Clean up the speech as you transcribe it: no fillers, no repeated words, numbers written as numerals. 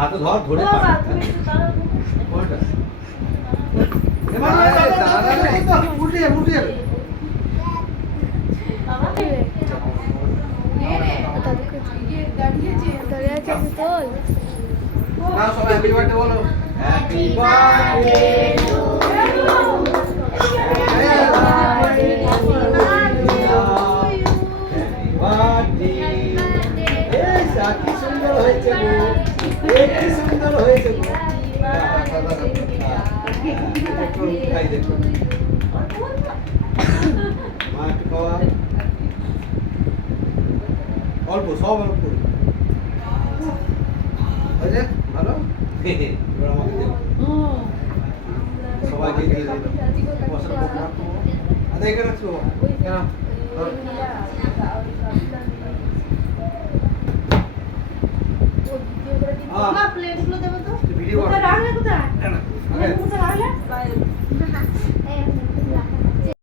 হাতে ধর ধরে উঠে উঠে সবাই হ্যাপি বার্থডে বলো হ্যাপি বার্থডে কি সুন্দর হয়েছে গো কি সুন্দর হয়েছে গো খাই দেখো মা একটু খাওয়া অল্প সব অল্প হয়েছে ভালো এবার আমাকে দেবো সবাইকে দিয়ে দিল বসার পর রাখবো আদা এখানে রাখছো কেন ভিডিও